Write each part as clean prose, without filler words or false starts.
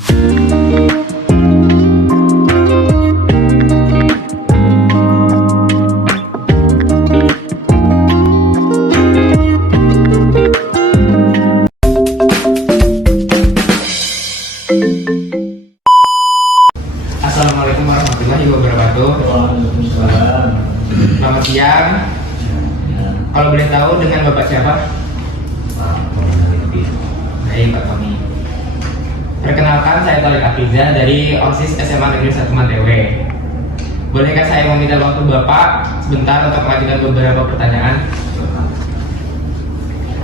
Assalamualaikum warahmatullahi wabarakatuh. Waalaikumsalam. Selamat siang. Kalau boleh tahu dengan Bapak siapa? Baik, Pak Tommy. Perkenalkan, saya Tariq Afiza dari OSIS SMA Negeri 1 Mantewe. Bolehkah saya meminta waktu Bapak sebentar untuk mengajukan beberapa pertanyaan?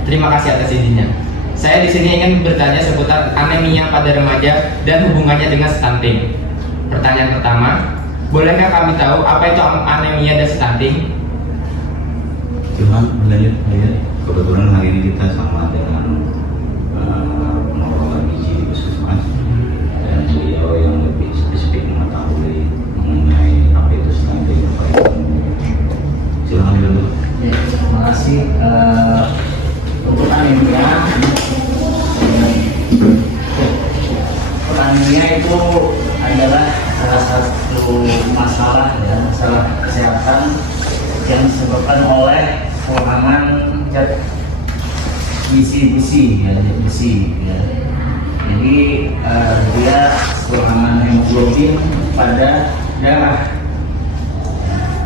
Terima kasih atas izinnya. Saya di sini ingin bertanya seputar anemia pada remaja dan hubungannya dengan stunting. Pertanyaan pertama, bolehkah kami tahu apa itu anemia dan stunting? Cuman lanjut. Kebetulan hari ini kita sama dengan penolong gizi di puskesmas dan beliau yang lebih spesifik mengetahui mengenai apa itu stunting. Silakan dulu. Ya, terima kasih. Untuk anemia itu adalah salah satu masalah kesehatan yang disebabkan oleh kekurangan zat besi ya. Jadi dia kekurangan hemoglobin pada darah,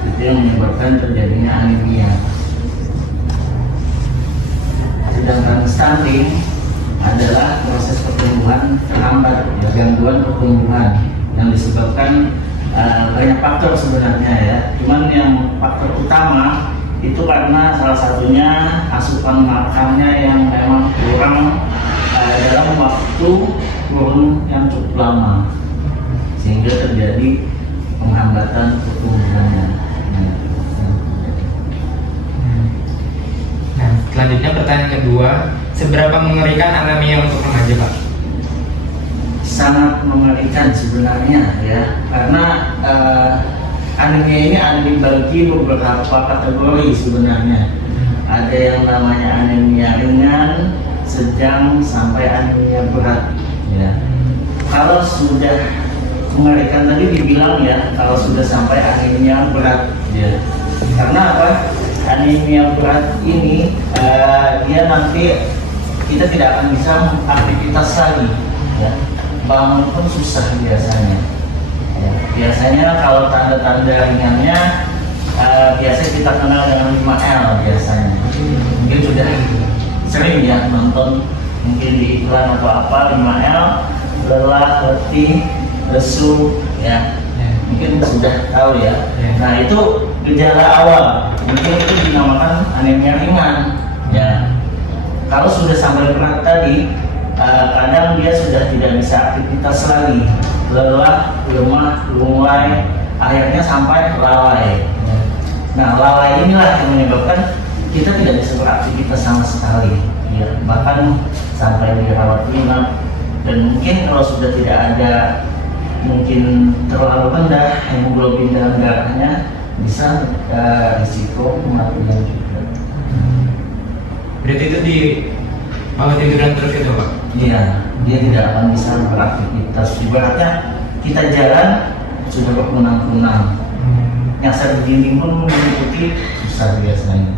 itu yang menyebabkan terjadinya anemia. Sedangkan stunting adalah proses pertumbuhan terhambat, ya, gangguan pertumbuhan yang disebabkan banyak faktor sebenarnya ya. Cuman yang faktor utama itu karena salah satunya asupan makannya yang memang kurang dalam waktu kurun yang cukup lama, sehingga terjadi penghambatan pertumbuhannya. Nah, selanjutnya pertanyaan kedua, seberapa mengerikan anemia untuk remaja, Pak? Sangat mengerikan sebenarnya ya, karena anemia ini ada dibagi beberapa kategori sebenarnya. Ada yang namanya anemia ringan, sedang, sampai anemia berat ya. Kalau sudah mengerikan tadi dibilang ya, kalau sudah sampai anemia berat ya. Karena apa? Anemia berat ini dia nanti kita tidak akan bisa aktivitas lagi ya. Bangun pun susah biasanya ya. Biasanya kalau tanda-tanda ringannya biasa kita kenal dengan 5L biasanya. Mungkin sudah sering ya nonton mungkin di iklan atau apa, 5L, lelah, letih, lesu ya. Mungkin sudah tahu ya. Nah, itu gejala awal. Mungkin itu dinamakan anemia ringan ya. Kalau sudah sampai berat tadi, kadang dia sudah tidak bisa aktivitas lagi, lelah, lemah, lunglai, akhirnya sampai lalai. Nah, lalai inilah yang menyebabkan kita tidak bisa beraktivitas sama sekali ya. Bahkan sampai dirawat inap, dan mungkin kalau sudah tidak ada, mungkin terlalu rendah hemoglobin dalam darahnya, bisa risiko kematian juga. Berarti itu di malah tiduran terus gitu, Pak? Iya, dia tidak akan bisa beraktivitas. Ibaratnya kita jalan sudah berkunang-kunang, nyasar dinding pun mengikuti susah biasanya.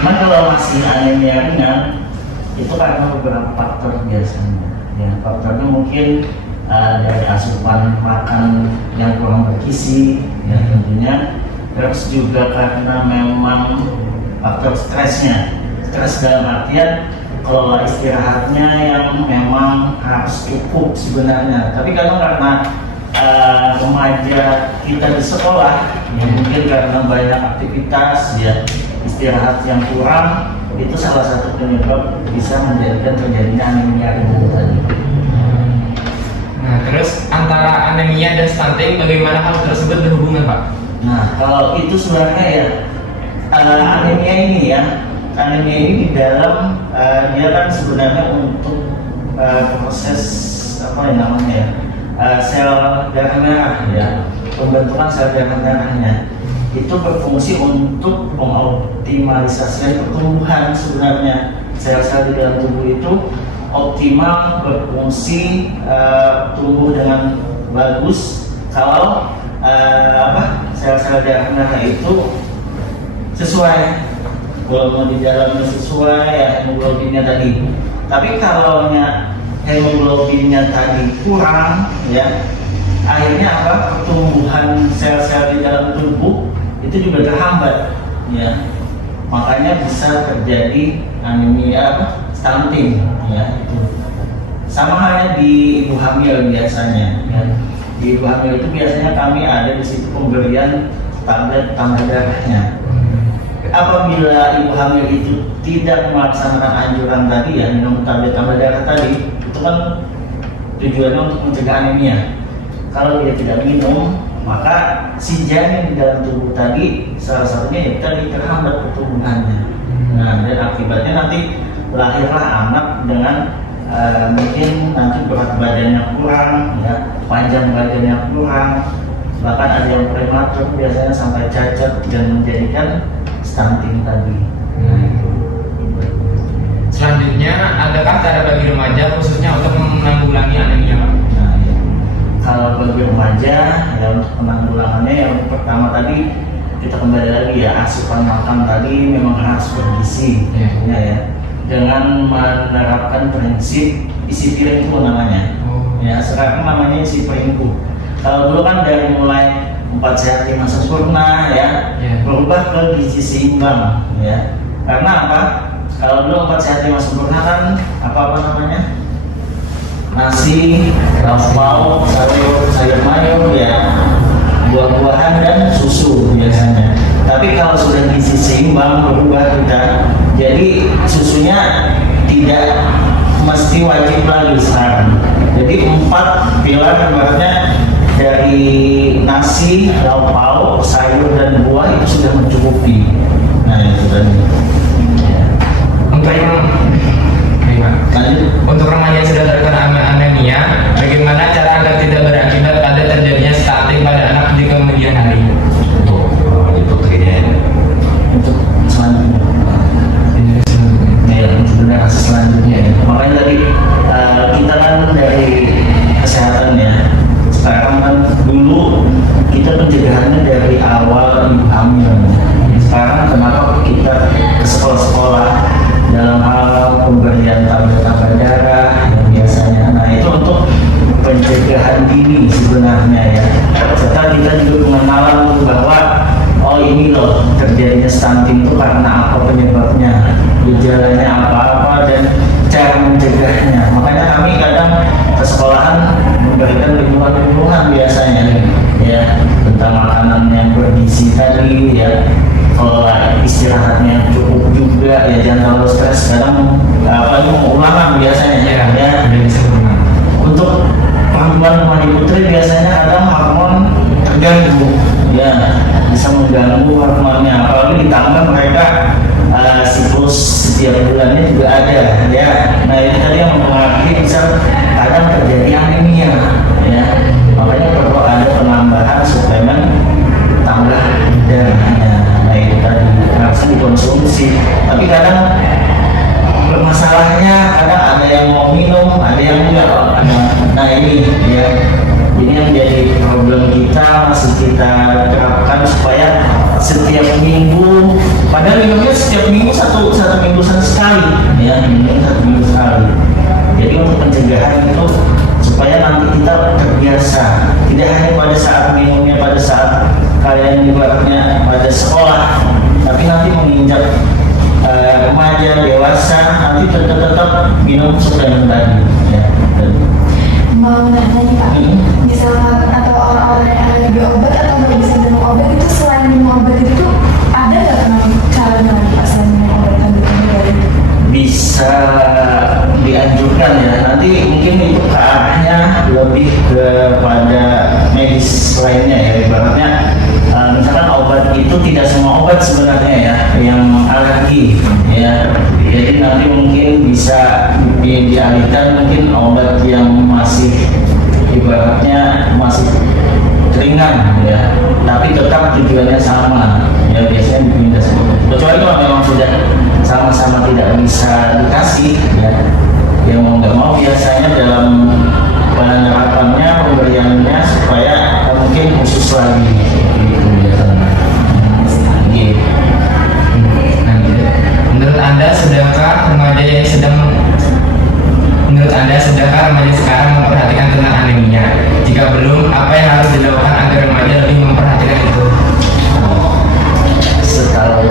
Cuman kalau masih anemia ringan, itu karena beberapa faktor biasanya. Ya, faktornya mungkin dari asupan makan yang kurang bergizi ya tentunya, terus juga karena memang faktor stresnya. Stres dalam artian kelola istirahatnya yang memang harus cukup sebenarnya, tapi kadang karena remaja kita di sekolah ya, mungkin karena banyak aktivitas ya, istirahat yang kurang, itu salah satu penyebab bisa menjadikan terjadinya anemia ringan tadi. Nah, terus antara anemia dan stunting, bagaimana hal tersebut berhubungan, Pak? Nah, kalau itu sebenarnya ya, anemia ini ya, anemia ini di dalam dia kan sebenarnya untuk proses apa yang namanya ya, sel darah merah ya, pembentukan sel darah merahnya itu berfungsi untuk mengoptimalisasi pertumbuhan sebenarnya. Sel-sel di dalam tubuh itu optimal berfungsi, tumbuh dengan bagus kalau sel-sel darah merah itu sesuai, walaupun di dalamnya sesuai ya hemoglobinnya tadi. Tapi kalau hemoglobinnya tadi kurang ya, akhirnya pertumbuhan sel-sel di dalam tubuh itu juga terhambat ya, makanya bisa terjadi anemia stunting ya. Itu sama halnya di ibu hamil biasanya ya. Di ibu hamil itu biasanya kami ada di situ pemberian tablet tambah darahnya. Apabila ibu hamil itu tidak melaksanakan anjuran tadi ya, minum tablet tambah darah tadi, itu kan tujuannya untuk mencegah anemia. Kalau dia tidak minum, maka si janin di dalam tubuh tadi salah satunya ya tadi terhambat pertumbuhannya. Nah, dan akibatnya nanti lahirlah anak dengan mungkin nanti berat badannya kurang, ya, panjang badannya kurang, bahkan ada yang prematur biasanya sampai cacat dan menjadikan stunting tadi. Selanjutnya, adakah cara bagi remaja khususnya untuk menanggulangi anemia? Nah, ya. Kalau bagi remaja ya untuk penanggulangannya yang pertama tadi kita kembali lagi ya, asupan makan tadi memang harus bergizi ya. Dengan menerapkan prinsip isi piringku namanya. Ya, sekarang namanya isi piringku. Kalau dulu kan dari mulai 4 sehat 5 sempurna ya, berubah ke gizi seimbang ya. Karena apa? Kalau dulu 4 sehat 5 sempurna kan apa namanya? Nasi, lauk pauk, sayur mayur ya, buah-buahan dan susu biasanya. Tapi kalau sudah gizi seimbang berubah kita, jadi susunya tidak mesti wajib lagi sekarang. Jadi 4 pilar ibaratnya dari nasi, lauk pauk, sayur dan buah itu sudah mencukupi. Nah itu tadi. Untuk yang untuk remaja yang sudah terkena anemia, bagaimana cara agar tidak berakibat pada terjadinya stunting pada anak di kemudian hari? Untuk selanjutnya. Ya, untuk generasi selanjutnya. Makanya tadi kita kan dari kesehatan ya. Sekarang kan dulu kita pencegahannya dari awal ibu hamil. Sekarang kenapa kita ke sekolah-sekolah dalam hal pemberian tablet darah yang biasanya. Nah itu untuk pencegahan dini sebenarnya ya. Serta kita juga pengenalan bahwa oh ini loh terjadinya stunting itu karena apa penyebabnya, gejalanya apa-apa dan cara mencegahnya. Makanya kami kadang ke sekolahan memberikan bimbingan biasanya ya tentang makanan yang bergizi tadi ya, pola istirahatnya cukup juga ya, jangan terlalu stres. Kadang ulangan biasanya ya. Untuk perempuan remaja putri biasanya kadang hormon terganggu ya, bisa mengganggu hormonnya, apalagi ditambah mereka siklus setiap bulannya juga ada ya. Nah ini tadi yang mempengaruhi bisa kadang terjadi anemia ya, makanya perlu ada penambahan suplemen tambah darahnya. Nah itu tadi harus dikonsumsi, tapi kadang bermasalahnya kadang ada yang mau minum, ada yang enggak. Nah ini ya, ini yang jadi problem kita, masih kita terapkan supaya setiap minggu, padahal minumnya setiap minggu satu minggu sekali ya, minum 1 minggu sekali. Jadi untuk pencegahan itu supaya nanti kita terbiasa, tidak hanya pada saat minumnya pada saat kalian ibaratnya pada sekolah, tapi nanti menginjak remaja, dewasa, nanti tetap minum suplemen tadi ya. Mau nanya nih Pak, misalnya atau orang-orang yang alergi obat atau nggak bisa minum obat itu, selain minum obat itu ada nggak caranya lagi Pak selain minum obat tadi? Bisa dianjurkan ya, nanti mungkin itu ke arahnya lebih kepada medis lainnya ya, ibaratnya misalkan obat itu tidak semua obat sebenarnya ya yang alergi ya, jadi nanti mungkin bisa dialihkan mungkin obat yang masih ibaratnya masih ringan ya, tapi tetap tujuannya sama ya, biasanya bikin kecuali kalau memang sudah sama-sama tidak bisa dikasih ya, yang mau nggak mau biasanya dalam penerapannya pemberiannya supaya mungkin khusus lagi gitu biasanya. Gitu. Menurut Anda sedangkah remaja sekarang memperhatikan tentang anemia? Jika belum, apa yang harus dilakukan agar remaja lebih memperhatikan itu? Setahu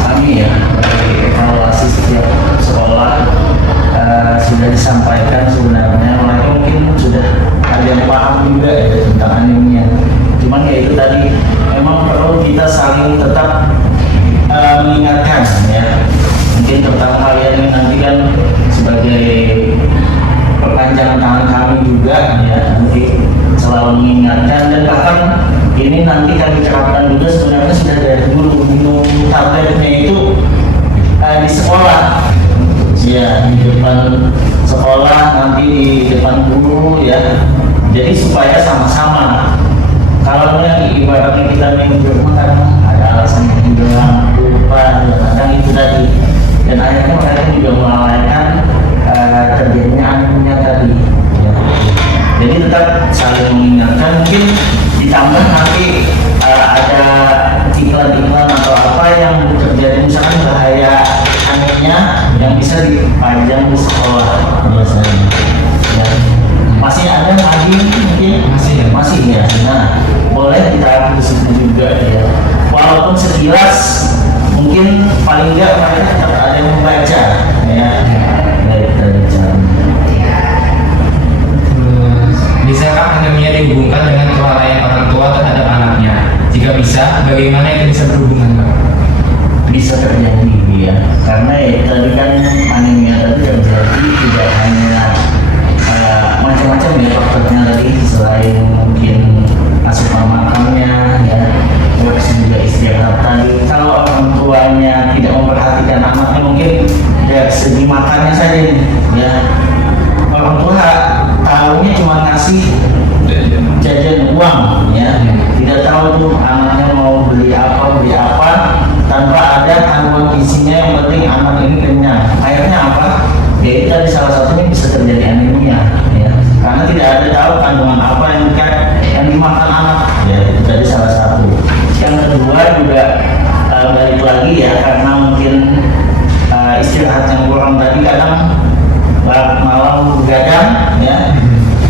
kami ya, dari evaluasi setiap sekolah sudah disampaikan sebenarnya mereka mungkin sudah ada yang paham juga ya tentang anemia. Cuman ya itu tadi memang perlu kita saling tetap mengingatkan ya. Mungkin terutama kalian yang nanti kan sebagai perpanjangan tangan kami juga ya, nanti selalu mengingatkan dan bahkan ini nanti kami terapkan juga sebenarnya sudah dari dulu minum tabletnya itu di sekolah ya, di depan sekolah, nanti di depan guru ya, jadi supaya sama-sama. Kalau yang ibaratnya kita minum di rumah kadang ada alasan juga lupa ya, kadang itu tadi, dan akhirnya mereka juga melalaikan terjadinya anemia tadi ya. Jadi tetap saling mengingatkan, mungkin ditambah nanti ada iklan-iklan atau apa yang terjadi misalkan bahaya anemia yang bisa dipajang di sekolah biasanya ya. Masih ada lagi mungkin masih ya. Nah, boleh kita di situ juga ya. Walaupun sekilas mungkin paling enggak mereka tetap ada yang membaca ya dari cara. Bisakah anemia dihubungkan dengan kelalaian orang tua terhadap anaknya? Jika bisa, bagaimana itu bisa berhubungan, Pak? Bisa terjadi ya, karena ya tadi kan anemia tadi terjadi tidak hanya macam-macam ya faktornya tadi, selain mungkin asupan makannya ya, terus juga istirahat tadi. Kalau orang tuanya tidak memperhatikan anaknya, mungkin dari segi makannya saja nih ya, orang tua tahunya cuma ngasih jajan uang ya, tidak tahu tuh anaknya mau beli apa tanpa ada kandungan gizinya, yang penting anak ini kenyang. Akhirnya apa? Ya itu tadi salah satunya bisa terjadi anemia ya, karena tidak ada tahu kandungan apa yang dimakan anak ya, itu tadi salah satu. Yang kedua juga balik lagi ya, karena mungkin istirahat yang kurang tadi, kadang malam begadang ya,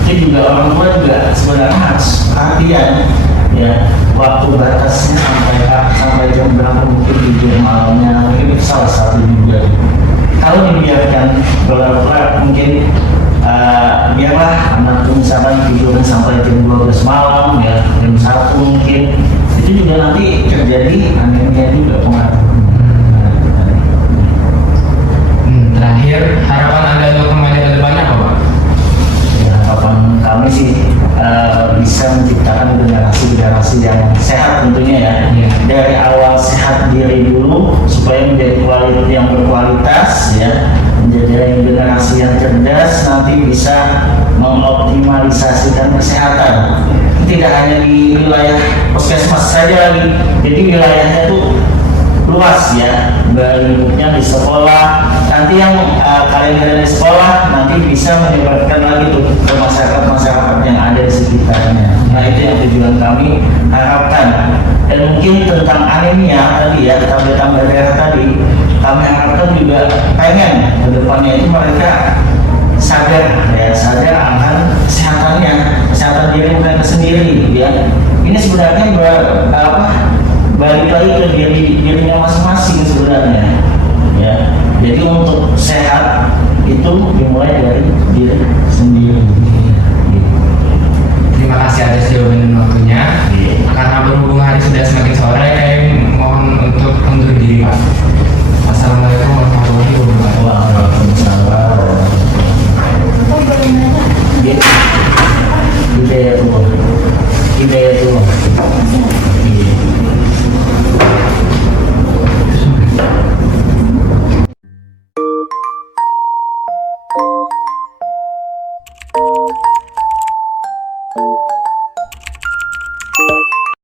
itu juga orang tua juga sebenarnya harus perhatian ya, waktu batasnya sampai jam berapa mungkin tidur malamnya, mungkin itu salah satu juga. Kalau dibiarkan berat mungkin biarlah anak itu misalkan tidurnya sampai jam 12 malam ya, jam 1 mungkin, itu juga nanti terjadi anemia juga pengaruh. Terakhir, harapan Anda untuk remaja ke depannya apa, Pak? Ya, harapan kami sih bisa menciptakan generasi yang sehat tentunya ya. Iya. Dari awal sehat diri dulu supaya menjadi kualitas yang berkualitas ya, menjadi generasi yang cerdas, nanti bisa mengoptimalisasikan kesehatan. Tidak hanya di wilayah puskesmas saja lagi, jadi wilayahnya tuh luas ya, lingkupnya di sekolah. Nanti yang kalian ada di sekolah nanti bisa menyebarkan lagi tuh ke masyarakat yang ada di sekitarnya. Nah itu yang tujuan kami harapkan. Dan mungkin tentang anemia tadi ya, tambah darah tadi, kami harapkan juga pengen ke depannya itu mereka sadar akan kesehatan diri mereka sendiri ya. Ini sebenarnya balik lagi ke dirinya masing-masing sebenarnya ya. Jadi untuk sehat itu dimulai dari diri sendiri. Terima kasih atas jawaban dan waktunya. Karena berhubung hari sudah semakin sore, saya mohon untuk undur diri, Pak. Wassalamualaikum.